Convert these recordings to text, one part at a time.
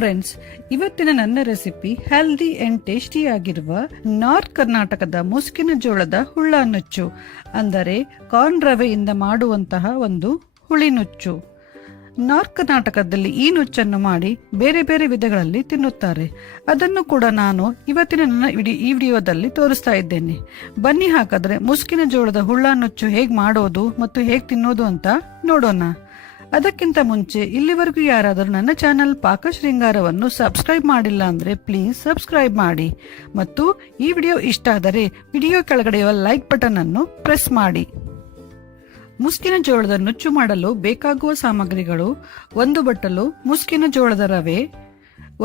Friends, ಇವತ್ತಿನ ನನ್ನ recipe healthy and tasty ಆಗಿರುವ ನಾರ್ತ್ ಕರ್ನಾಟಕದ ಮುಸ್ಕಿನ ಜೋಳದ ಹುಳ್ಳ ನುಚ್ಚು, ಅಂದರೆ ಕಾರ್ನ್ ರವೆಯಿಂದ ಮಾಡುವಂತಹ ಒಂದು ಹುಳಿ ನುಚ್ಚು. ನಾರ್ತ್ ಕರ್ನಾಟಕದಲ್ಲಿ ಈ ನುಚ್ಚನ್ನು ಮಾಡಿ ಬೇರೆ ಬೇರೆ ವಿಧಗಳಲ್ಲಿ ತಿನ್ನುತ್ತಾರೆ. ಅದನ್ನು ಕೂಡ ನಾನು ಇವತ್ತಿನ ನನ್ನ ಈ ವಿಡಿಯೋದಲ್ಲಿ ತೋರಿಸ್ತಾ ಇದ್ದೇನೆ. ಬನ್ನಿ ಹಾಗಾದ್ರೆ ಮುಸ್ಕಿನ ಜೋಳದ ಹುಳ್ಳ ನುಚ್ಚು ಹೇಗೆ ಮಾಡೋದು ಮತ್ತು ಹೇಗೆ ತಿನ್ನೋದು ಅಂತ ನೋಡೋಣ. ಅದಕ್ಕಿಂತ ಮುಂಚೆ ಇಲ್ಲಿವರೆಗೂ ಯಾರಾದರೂ ನನ್ನ ಚಾನೆಲ್ ಪಾಕ ಶೃಂಗಾರವನ್ನು ಸಬ್ಸ್ಕ್ರೈಬ್ ಮಾಡಿಲ್ಲ ಅಂದ್ರೆ ಪ್ಲೀಸ್ ಸಬ್ಸ್ಕ್ರೈಬ್ ಮಾಡಿ ಮತ್ತು ಈ ವಿಡಿಯೋ ಇಷ್ಟ ಆದರೆ ವಿಡಿಯೋ ಕೆಳಗಡೆಯುವ ಲೈಕ್ ಬಟನ್ ಅನ್ನು ಪ್ರೆಸ್ ಮಾಡಿ. ಮುಸ್ಕಿನ ಜೋಳದ ನುಚ್ಚು ಮಾಡಲು ಬೇಕಾಗುವ ಸಾಮಗ್ರಿಗಳು: 1 ಬಟ್ಟಲು ಮುಸ್ಕಿನ ಜೋಳದ ರವೆ,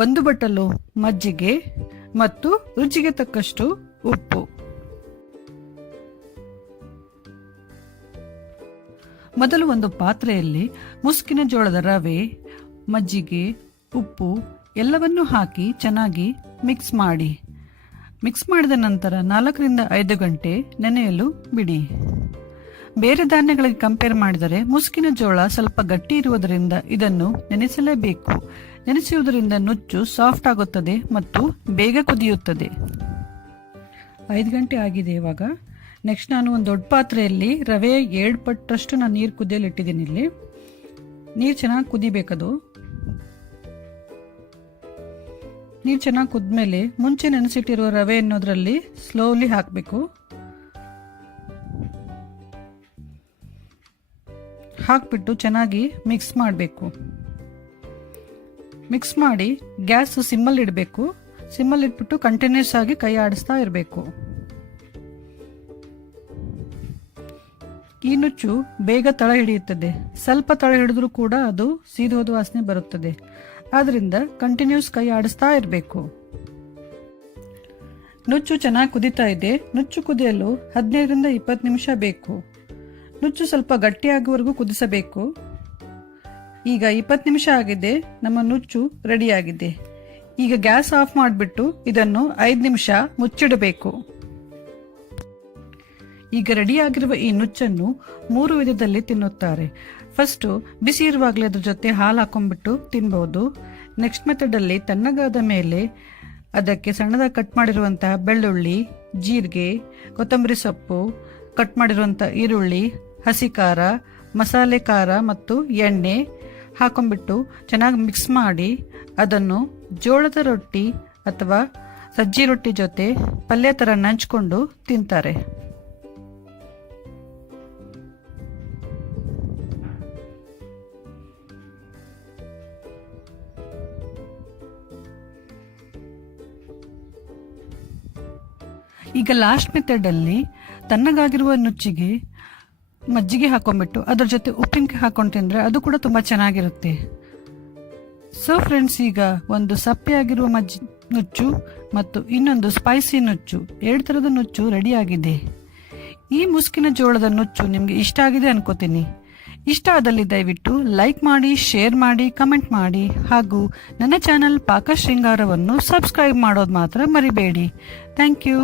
1 ಬಟ್ಟಲು ಮಜ್ಜಿಗೆ ಮತ್ತು ರುಚಿಗೆ ತಕ್ಕಷ್ಟು ಉಪ್ಪು. ಮೊದಲು ಒಂದು ಪಾತ್ರೆಯಲ್ಲಿ ಮುಸ್ಕಿನ ಜೋಳದ ರವೆ, ಮಜ್ಜಿಗೆ, ಉಪ್ಪು ಎಲ್ಲವನ್ನೂ ಹಾಕಿ ಚೆನ್ನಾಗಿ ಮಿಕ್ಸ್ ಮಾಡಿ. ಮಿಕ್ಸ್ ಮಾಡಿದ ನಂತರ 4 ರಿಂದ 5 ಗಂಟೆ ನೆನೆಯಲು ಬಿಡಿ. ಬೇರೆ ಧಾನ್ಯಗಳಿಗೆ ಕಂಪೇರ್ ಮಾಡಿದರೆ ಮುಸ್ಕಿನ ಜೋಳ ಸ್ವಲ್ಪ ಗಟ್ಟಿ ಇರುವುದರಿಂದ ಇದನ್ನು ನೆನೆಸಲೇಬೇಕು. ನೆನೆಸುವುದರಿಂದ ನುಚ್ಚು ಸಾಫ್ಟ್ ಆಗುತ್ತದೆ ಮತ್ತು ಬೇಗ ಕುದಿಯುತ್ತದೆ. 5 ಗಂಟೆ ಆಗಿದೆ. ಇವಾಗ ನೆಕ್ಸ್ಟ್ ನಾನು ಒಂದು ದೊಡ್ಡ ಪಾತ್ರೆಯಲ್ಲಿ ರವೆ 2 ಪಟ್ಟಷ್ಟು ನಾನು ನೀರು ಕುದಿಯಲು ಇಟ್ಟಿದ್ದೀನಿ. ಇಲ್ಲಿ ನೀರು ಚೆನ್ನಾಗಿ ಕುದಿಬೇಕದು. ನೀರು ಚೆನ್ನಾಗಿ ಕುದ್ಮೇಲೆ ಮುಂಚೆ ನೆನೆಸಿಟ್ಟಿರುವ ರವೆ ಅನ್ನೋದ್ರಲ್ಲಿ ಸ್ಲೋಲಿ ಹಾಕಬೇಕು. ಹಾಕ್ಬಿಟ್ಟು ಚೆನ್ನಾಗಿ ಮಿಕ್ಸ್ ಮಾಡಬೇಕು. ಮಿಕ್ಸ್ ಮಾಡಿ ಗ್ಯಾಸ್ ಸಿಮ್ಮಲ್ಲಿ ಇಡಬೇಕು. ಸಿಮ್ಮಲ್ಲಿ ಇಟ್ಬಿಟ್ಟು ಕಂಟಿನ್ಯೂಸ್ ಆಗಿ ಕೈ ಆಡಿಸ್ತಾ ಇರಬೇಕು. ಈ ನುಚ್ಚು ಬೇಗ ತಳ ಹಿಡಿಯುತ್ತದೆ. ಸ್ವಲ್ಪ ತಳ ಹಿಡಿದ್ರೂ ಕೂಡ ಅದು ಸೀದೋದು ವಾಸನೆ ಬರುತ್ತದೆ. ಆದ್ರಿಂದ ಕಂಟಿನ್ಯೂಸ್ ಕೈ ಆಡಿಸ್ತಾ ಇರಬೇಕು. ನುಚ್ಚು ಚೆನ್ನಾಗಿ ಕುದೀತಾ ಇದೆ. ನುಚ್ಚು ಕುದಿಯಲು 15 ರಿಂದ 20 ನಿಮಿಷ ಬೇಕು. ನುಚ್ಚು ಸ್ವಲ್ಪ ಗಟ್ಟಿಯಾಗುವವರೆಗೂ ಕುದಿಸಬೇಕು. ಈಗ 20 ನಿಮಿಷ ಆಗಿದೆ. ನಮ್ಮ ನುಚ್ಚು ರೆಡಿಯಾಗಿದೆ. ಈಗ ಗ್ಯಾಸ್ ಆಫ್ ಮಾಡಿಬಿಟ್ಟು ಇದನ್ನು 5 ನಿಮಿಷ ಮುಚ್ಚಿಡಬೇಕು. ಈಗ ರೆಡಿಯಾಗಿರುವ ಈ ನುಚ್ಚನ್ನು 3 ವಿಧದಲ್ಲಿ ತಿನ್ನುತ್ತಾರೆ. ಫಸ್ಟು ಬಿಸಿ ಇರುವಾಗಲೇ ಅದ್ರ ಜೊತೆ ಹಾಲು ಹಾಕೊಂಡ್ಬಿಟ್ಟು ತಿನ್ಬಹುದು. ನೆಕ್ಸ್ಟ್ ಮೆಥಡ್ ಅಲ್ಲಿ ತಣ್ಣಗಾದ ಮೇಲೆ ಅದಕ್ಕೆ ಸಣ್ಣದಾಗಿ ಕಟ್ ಮಾಡಿರುವಂತಹ ಬೆಳ್ಳುಳ್ಳಿ, ಜೀರಿಗೆ, ಕೊತ್ತಂಬರಿ ಸೊಪ್ಪು, ಕಟ್ ಮಾಡಿರುವಂಥ ಈರುಳ್ಳಿ, ಹಸಿ ಖಾರ, ಮಸಾಲೆ ಖಾರ ಮತ್ತು ಎಣ್ಣೆ ಹಾಕೊಂಡ್ಬಿಟ್ಟು ಚೆನ್ನಾಗಿ ಮಿಕ್ಸ್ ಮಾಡಿ ಅದನ್ನು ಜೋಳದ ರೊಟ್ಟಿ ಅಥವಾ ಸಜ್ಜಿ ರೊಟ್ಟಿ ಜೊತೆ ಪಲ್ಯ ಥರ ನಂಚ್ಕೊಂಡು ತಿಂತಾರೆ. ಈಗ ಲಾಸ್ಟ್ ಮೆಥಡ್ ಅಲ್ಲಿ ತಣ್ಣಗಾಗಿರುವ ನುಚ್ಚಿಗೆ ಮಜ್ಜಿಗೆ ಹಾಕೊಂಡ್ಬಿಟ್ಟು ಅದ್ರ ಜೊತೆ ಉಪ್ಪಿನಕಾಯಿ ಹಾಕೊಂಡು ತಿಂದ್ರೆ ಅದು ಕೂಡ ತುಂಬಾ ಚೆನ್ನಾಗಿರುತ್ತೆ. ಸೊ ಫ್ರೆಂಡ್ಸ್, ಈಗ ಒಂದು ಸಪ್ಪೆ ಆಗಿರುವ ನುಚ್ಚು ಮತ್ತು ಇನ್ನೊಂದು ಸ್ಪೈಸಿ ನುಚ್ಚು, 2 ಥರದ ನುಚ್ಚು ರೆಡಿ ಆಗಿದೆ. ಈ ಮುಸ್ಕಿನ ಜೋಳದ ನುಚ್ಚು ನಿಮ್ಗೆ ಇಷ್ಟ ಆಗಿದೆ ಅನ್ಕೋತೀನಿ. ಇಷ್ಟ ಆದಲ್ಲಿ ದಯವಿಟ್ಟು ಲೈಕ್ ಮಾಡಿ, ಶೇರ್ ಮಾಡಿ, ಕಮೆಂಟ್ ಮಾಡಿ ಹಾಗೂ ನನ್ನ ಚಾನೆಲ್ ಪಾಕ ಶೃಂಗಾರವನ್ನು ಸಬ್ಸ್ಕ್ರೈಬ್ ಮಾಡೋದು ಮಾತ್ರ ಮರಿಬೇಡಿ. Thank you.